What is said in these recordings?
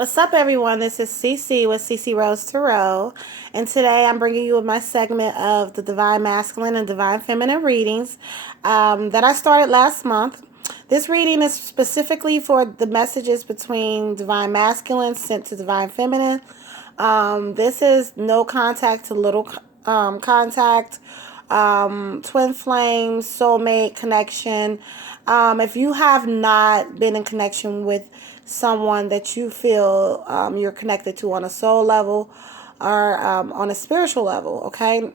What's up, everyone? This is Cece with Cece Rose Tarot, and today I'm bringing you my segment of the Divine Masculine and Divine Feminine readings that I started last month. This reading is specifically for the messages between Divine Masculine sent to Divine Feminine. This is no contact to little contact, twin flames, soulmate connection. If you have not been in connection with someone that you feel you're connected to on a soul level or on a spiritual level, okay?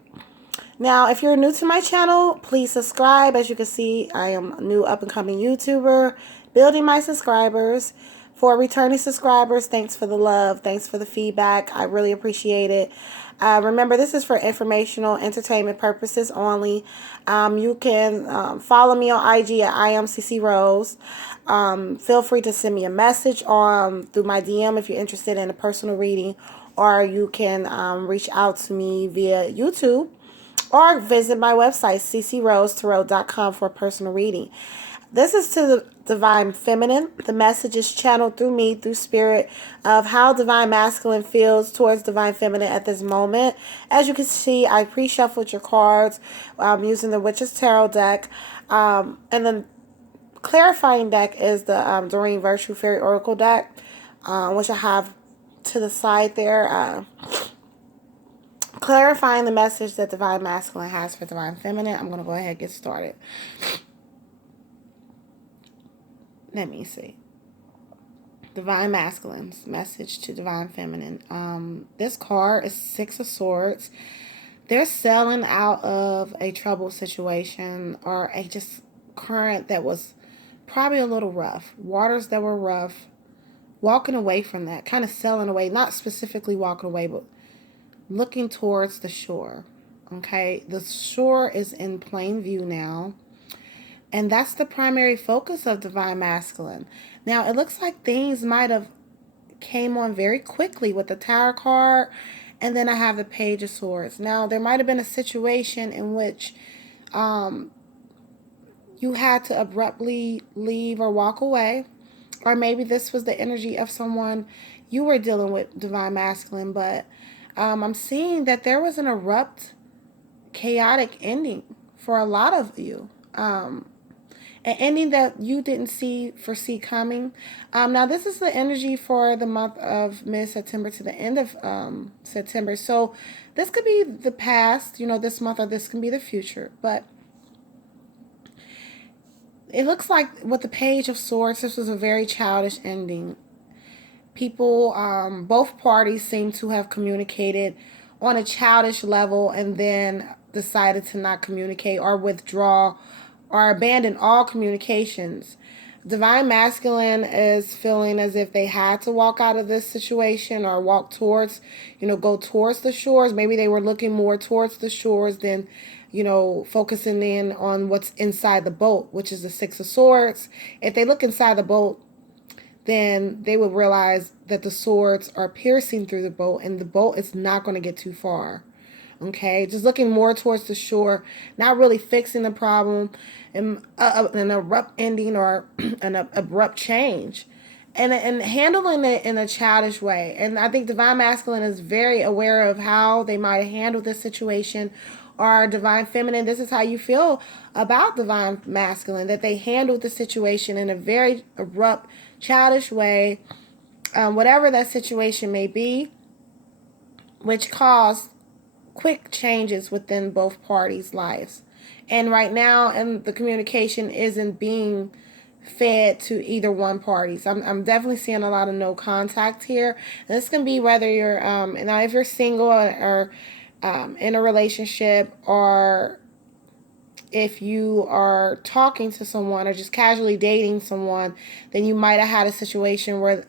Now, if you're new to my channel, please subscribe. As you can see, I am a new up-and-coming YouTuber, building my subscribers. For returning subscribers, thanks for the love. Thanks for the feedback. I really appreciate it. Remember, this is for informational, entertainment purposes only. You can follow me on IG at IamCCRose. Feel free to send me a message through my DM if you're interested in a personal reading, or you can reach out to me via YouTube, or visit my website, ccrosetarot.com, for a personal reading. This is to the Divine Feminine. The message is channeled through me, through spirit, of how Divine Masculine feels towards Divine Feminine at this moment. As you can see, I pre-shuffled your cards using the Witch's Tarot deck. And the clarifying deck is the Doreen Virtue Fairy Oracle deck, which I have to the side there. Clarifying the message that Divine Masculine has for Divine Feminine. I'm going to go ahead and get started. Let me see. Divine Masculine's message to Divine Feminine. This card is Six of Swords. They're sailing out of a troubled situation or a just current that was probably a little rough. Waters that were rough. Walking away from that. Kind of sailing away. Not specifically walking away, but looking towards the shore. Okay? The shore is in plain view now. And that's the primary focus of Divine Masculine. Now, it looks like things might have came on very quickly with the Tower card. And then I have the Page of Swords. Now, there might have been a situation in which you had to abruptly leave or walk away. Or maybe this was the energy of someone you were dealing with, Divine Masculine. But I'm seeing that there was an abrupt, chaotic ending for a lot of you. An ending that you didn't foresee coming. Now, this is the energy for the month of mid-September to the end of September. So this could be the past, this month, or this can be the future. But it looks like with the Page of Swords, this was a very childish ending. People, both parties seem to have communicated on a childish level and then decided to not communicate or withdraw or abandon all communications. Divine Masculine is feeling as if they had to walk out of this situation or walk towards, go towards the shores. Maybe they were looking more towards the shores than, focusing in on what's inside the boat, which is the Six of Swords. If they look inside the boat, then they would realize that the swords are piercing through the boat and the boat is not going to get too far. Okay, just looking more towards the shore, not really fixing the problem, and an abrupt ending or an abrupt change, and handling it in a childish way. And I think Divine Masculine is very aware of how they might have handled this situation, or Divine Feminine, this is how you feel about Divine Masculine, that they handled the situation in a very abrupt, childish way, whatever that situation may be, which caused quick changes within both parties' lives. And right now, and the communication isn't being fed to either one parties. I'm definitely seeing a lot of no contact here. And this can be whether you're now if you're single or in a relationship, or if you are talking to someone or just casually dating someone, then you might have had a situation where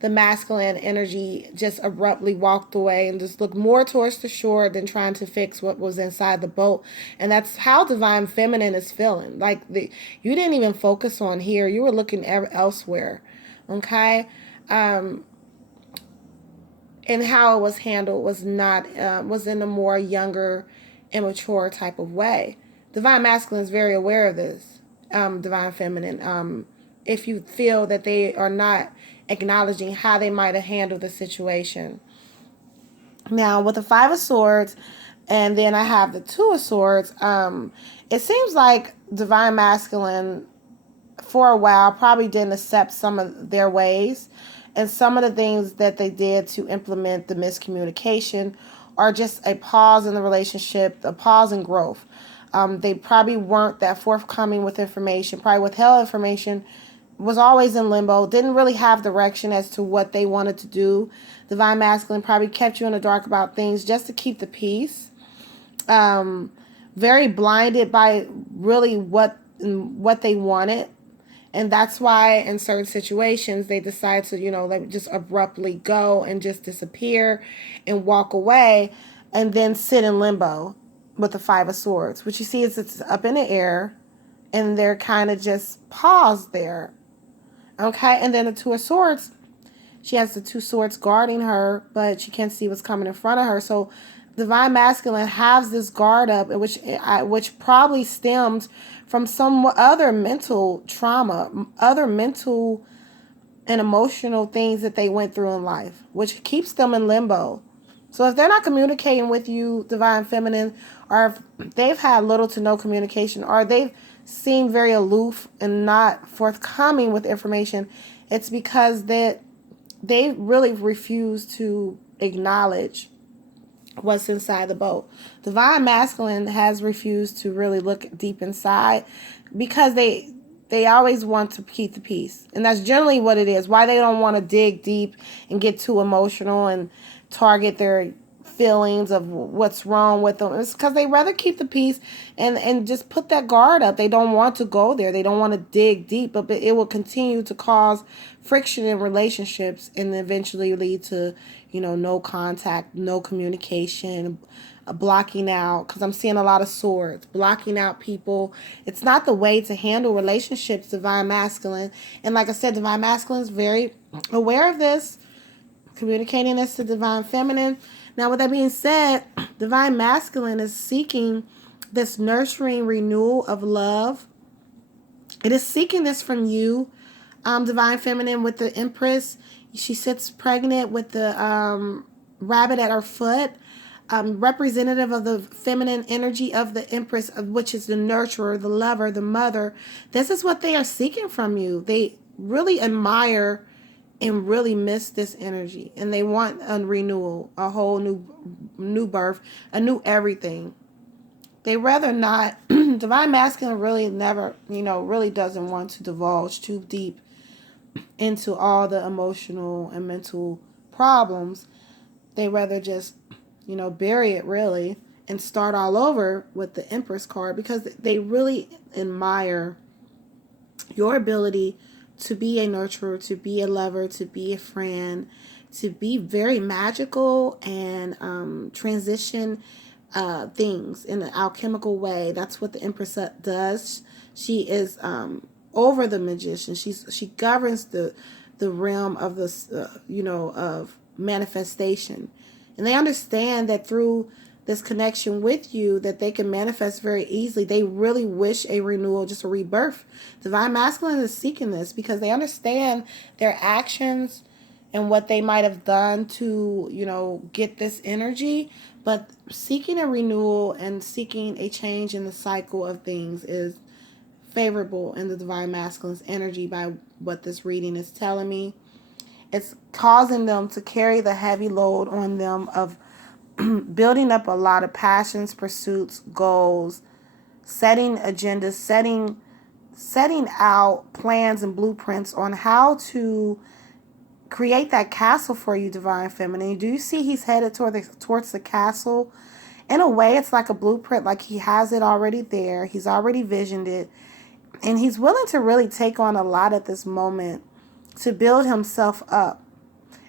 the masculine energy just abruptly walked away and just looked more towards the shore than trying to fix what was inside the boat. And that's how Divine Feminine is feeling. Like you didn't even focus on here. You were looking elsewhere. Okay? And how it was handled was not was in a more younger, immature type of way. Divine Masculine is very aware of this, Divine Feminine. If you feel that they are not acknowledging how they might have handled the situation. Now, with the Five of Swords, and then I have the Two of Swords, it seems like Divine Masculine, for a while, probably didn't accept some of their ways. And some of the things that they did to implement the miscommunication are just a pause in the relationship, a pause in growth. They probably weren't that forthcoming with information, probably withheld information, was always in limbo, didn't really have direction as to what they wanted to do. Divine Masculine probably kept you in the dark about things just to keep the peace. Very blinded by really what they wanted. And that's why in certain situations they decide to, like just abruptly go and just disappear and walk away and then sit in limbo with the Five of Swords. What you see is it's up in the air and they're kind of just paused there. Okay, and then the Two of Swords, she has the two swords guarding her, but she can't see what's coming in front of her. So Divine Masculine has this guard up, which probably stems from some other mental trauma, other mental and emotional things that they went through in life, which keeps them in limbo. So if they're not communicating with you, Divine Feminine, or if they've had little to no communication, or they've seemed very aloof and not forthcoming with information, it's because that they really refuse to acknowledge what's inside the boat. Divine Masculine has refused to really look deep inside because they always want to keep the peace. And that's generally what it is. Why they don't want to dig deep and get too emotional and target their feelings of what's wrong with them. It's because they rather keep the peace and just put that guard up. They don't want to go there. They don't want to dig deep, but it will continue to cause friction in relationships and eventually lead to, no contact, no communication, blocking out, because I'm seeing a lot of swords, blocking out people. It's not the way to handle relationships, Divine Masculine. And like I said, Divine Masculine is very aware of this, communicating this to Divine Feminine. Now, with that being said, Divine Masculine is seeking this nurturing renewal of love. It is seeking this from you, Divine Feminine, with the Empress. She sits pregnant with the rabbit at her foot, representative of the feminine energy of the Empress, which is the nurturer, the lover, the mother. This is what they are seeking from you. They really admire and really miss this energy, and they want a renewal, a whole new birth, a new everything. They rather not. Divine Masculine really never, really doesn't want to divulge too deep into all the emotional and mental problems. They rather just, bury it really and start all over with the Empress card, because they really admire your ability to be a nurturer, to be a lover, to be a friend, to be very magical and transition things in an alchemical way. That's what the Empress does. She is over the magician. She governs the realm of this, of manifestation, and they understand that through this connection with you that they can manifest very easily. They really wish a renewal, just a rebirth. Divine Masculine is seeking this because they understand their actions and what they might have done to, get this energy. But seeking a renewal and seeking a change in the cycle of things is favorable in the Divine Masculine's energy by what this reading is telling me. It's causing them to carry the heavy load on them of building up a lot of passions, pursuits, goals, setting agendas, setting out plans and blueprints on how to create that castle for you, Divine Feminine. Do you see he's headed towards the castle? In a way, it's like a blueprint, like he has it already there. He's already visioned it. And he's willing to really take on a lot at this moment to build himself up.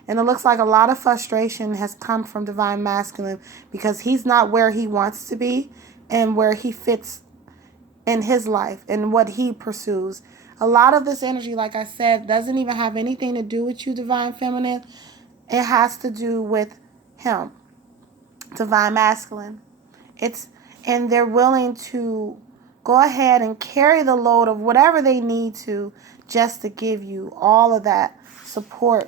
And it looks like a lot of frustration has come from Divine Masculine because he's not where he wants to be and where he fits in his life and what he pursues. A lot of this energy, like I said, doesn't even have anything to do with you, Divine Feminine. It has to do with him, Divine Masculine. And they're willing to go ahead and carry the load of whatever they need to just to give you all of that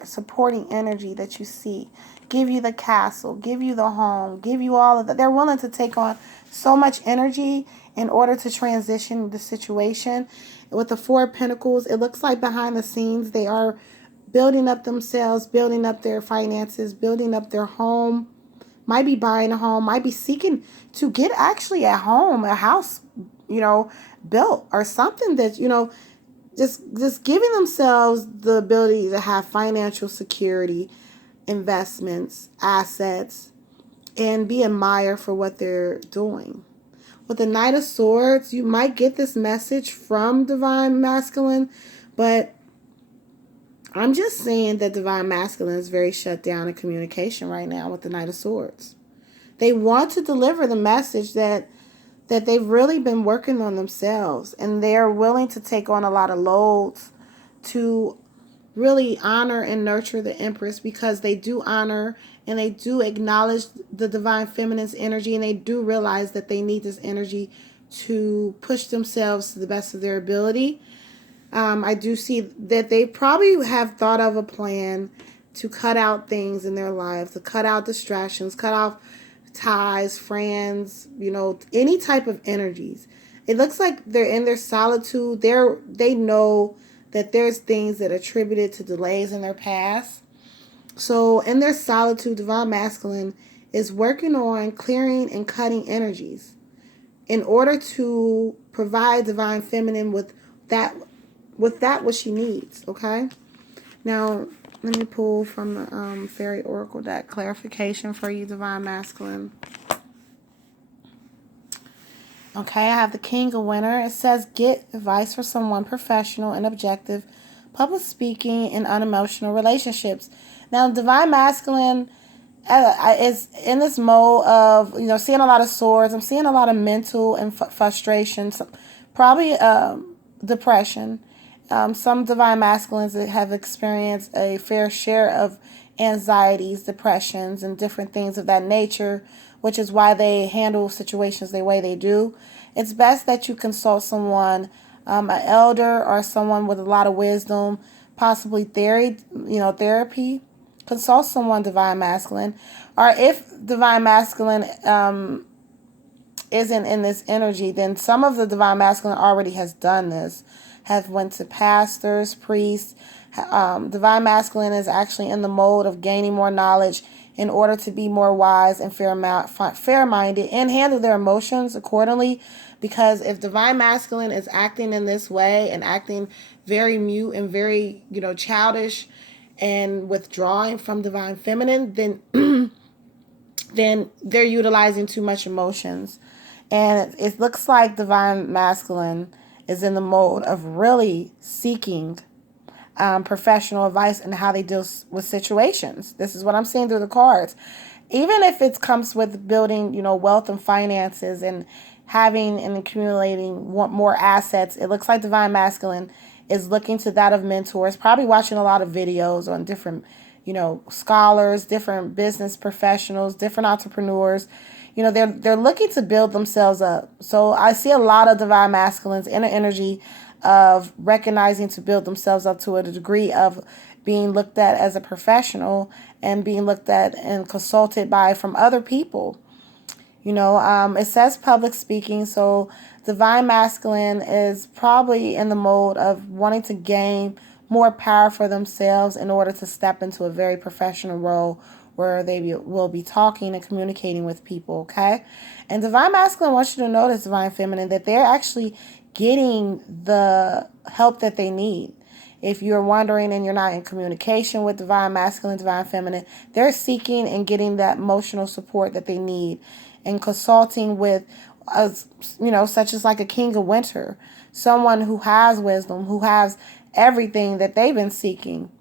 supporting energy that you see. Give you the castle, give you the home, give you all of that. They're willing to take on so much energy in order to transition the situation. With the Four of Pentacles, it looks like behind the scenes they are building up themselves, building up their finances, building up their home. Might be buying a home, might be seeking to get actually a home, a house, built, or something that, just giving themselves the ability to have financial security, investments, assets, and be admired for what they're doing. With the Knight of Swords, you might get this message from Divine Masculine, but I'm just saying that Divine Masculine is very shut down in communication right now with the Knight of Swords. They want to deliver the message that they've really been working on themselves, and they're willing to take on a lot of loads to really honor and nurture the Empress, because they do honor and they do acknowledge the Divine Feminine's energy, and they do realize that they need this energy to push themselves to the best of their ability. I do see that they probably have thought of a plan to cut out things in their lives, to cut out distractions, cut off ties, friends, any type of energies. It looks like they're in their solitude. They know that there's things that are attributed to delays in their past. So in their solitude, Divine Masculine is working on clearing and cutting energies in order to provide Divine Feminine with that what she needs. Okay. Now let me pull from the Fairy Oracle deck clarification for you, Divine Masculine. Okay, I have the King of Winter. It says, get advice for someone professional and objective, public speaking, and unemotional relationships. Now, Divine Masculine is in this mode of, seeing a lot of swords. I'm seeing a lot of mental and frustration, probably depression. Some Divine Masculines have experienced a fair share of anxieties, depressions, and different things of that nature, which is why they handle situations the way they do. It's best that you consult someone, an elder or someone with a lot of wisdom, possibly therapy. Consult someone, Divine Masculine. Or if Divine Masculine isn't in this energy, then some of the Divine Masculine already has done this. Have went to pastors, priests. Divine Masculine is actually in the mode of gaining more knowledge in order to be more wise and fair-minded and handle their emotions accordingly. Because if Divine Masculine is acting in this way and acting very mute and very, childish and withdrawing from Divine Feminine, then then they're utilizing too much emotions. And it looks like Divine Masculine is in the mode of really seeking professional advice and how they deal with situations. This is what I'm seeing through the cards. Even if it comes with building, wealth and finances and having and accumulating more assets, it looks like Divine Masculine is looking to that of mentors, probably watching a lot of videos on different, scholars, different business professionals, different entrepreneurs. They're looking to build themselves up. So I see a lot of Divine Masculines in an energy of recognizing to build themselves up to a degree of being looked at as a professional and being looked at and consulted from other people. It says public speaking, so Divine Masculine is probably in the mode of wanting to gain more power for themselves in order to step into a very professional role where they will be talking and communicating with people, okay? And Divine Masculine wants you to notice, Divine Feminine, that they're actually getting the help that they need. If you're wondering and you're not in communication with Divine Masculine, Divine Feminine, they're seeking and getting that emotional support that they need and consulting with, such as like a King of Winter, someone who has wisdom, who has everything that they've been seeking.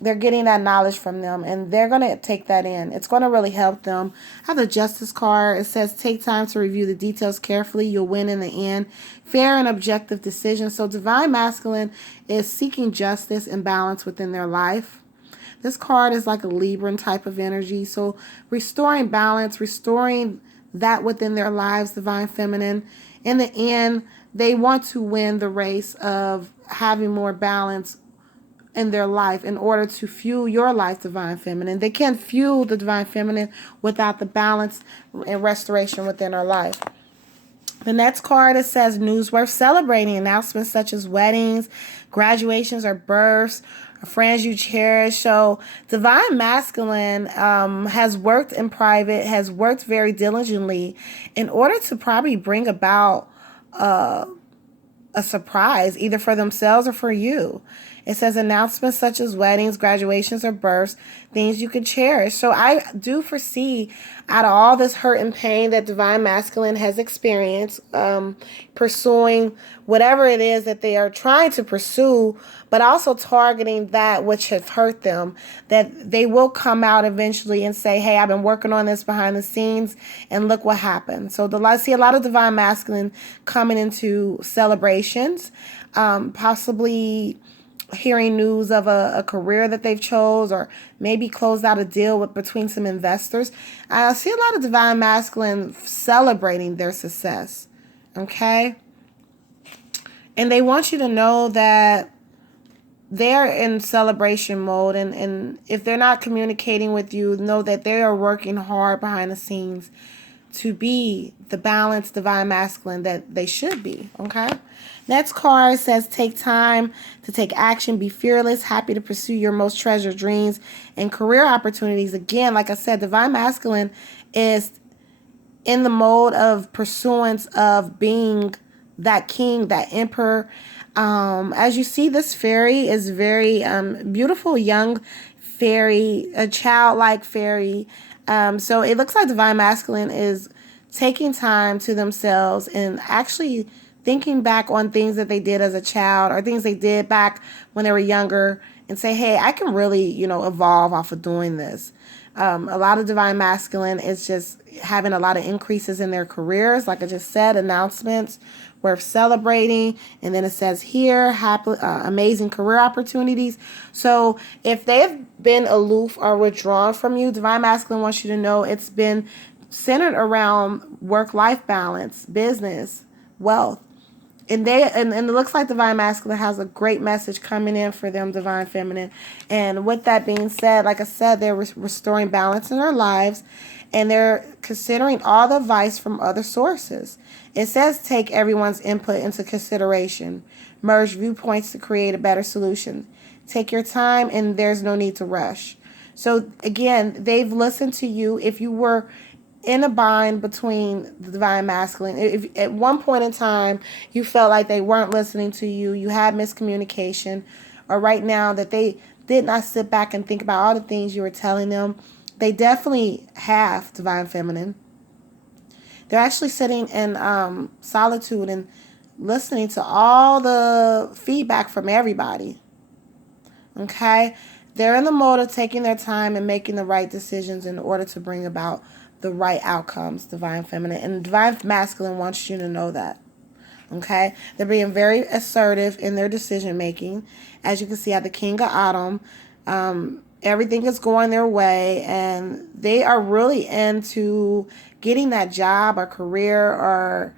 They're getting that knowledge from them, and they're going to take that in. It's going to really help them. I have the Justice card. It says, take time to review the details carefully. You'll win in the end. Fair and objective decisions. So Divine Masculine is seeking justice and balance within their life. This card is like a Libran type of energy. So restoring balance, restoring that within their lives, Divine Feminine. In the end, they want to win the race of having more balance in their life in order to fuel your life, divine feminine. They can't fuel the divine feminine without the balance and restoration within our life. The next card, it says news worth celebrating. Announcements such as weddings, graduations, or births, or friends you cherish. So divine masculine has worked in private, has worked very diligently in order to probably bring about a surprise, either for themselves or for you. It says announcements such as weddings, graduations, or births, things you can cherish. So I do foresee, out of all this hurt and pain that divine masculine has experienced, pursuing whatever it is that they are trying to pursue, but also targeting that which has hurt them, that they will come out eventually and say, hey, I've been working on this behind the scenes, and look what happened. So I see a lot of divine masculine coming into celebrations, possibly hearing news of a career that they've chose, or maybe closed out a deal between some investors. I see a lot of divine masculine celebrating their success. Okay? And they want you to know that they're in celebration mode, and if they're not communicating with you, know that they are working hard behind the scenes to be the balanced divine masculine that they should be. Okay? Next card says take time to take action, be fearless, happy to pursue your most treasured dreams and career opportunities. Again, like I said, divine masculine is in the mode of pursuance of being that king, that emperor. As you see, this fairy is very beautiful, young fairy, a childlike fairy. So it looks like divine masculine is taking time to themselves and actually thinking back on things that they did as a child, or things they did back when they were younger, and say, hey, I can really, evolve off of doing this. A lot of divine masculine is just having a lot of increases in their careers. Like I just said, announcements worth celebrating. And then it says here, happy, amazing career opportunities. So if they've been aloof or withdrawn from you, divine masculine wants you to know it's been centered around work-life balance, business, wealth. And it looks like divine masculine has a great message coming in for them, divine feminine. And with that being said, like I said, they're restoring balance in their lives, and they're considering all the advice from other sources. It says take everyone's input into consideration, merge viewpoints to create a better solution. Take your time, and there's no need to rush. So again, they've listened to you. If you were in a bind between the divine masculine, if at one point in time you felt like they weren't listening to you, you had miscommunication, or right now that they did not sit back and think about all the things you were telling them, they definitely have, divine feminine. They're actually sitting in solitude and listening to all the feedback from everybody. Okay? They're in the mode of taking their time and making the right decisions in order to bring about the right outcomes, divine feminine. And divine masculine wants you to know that. Okay? They're being very assertive in their decision making. As you can see at the King of Autumn, everything is going their way, and they are really into getting that job or career, or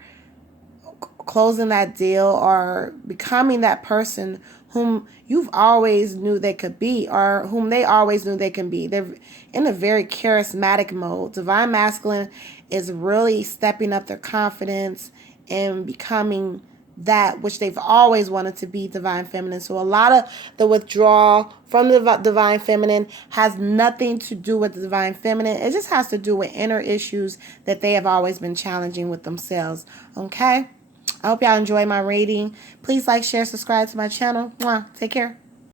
closing that deal, or becoming that person whom you've always knew they could be, or whom they always knew they can be. They're in a very charismatic mode. Divine masculine is really stepping up their confidence and becoming that which they've always wanted to be, divine feminine. So a lot of the withdrawal from the divine feminine has nothing to do with the divine feminine. It just has to do with inner issues that they have always been challenging with themselves. Okay? I hope y'all enjoy my reading. Please like, share, subscribe to my channel. Mwah. Take care.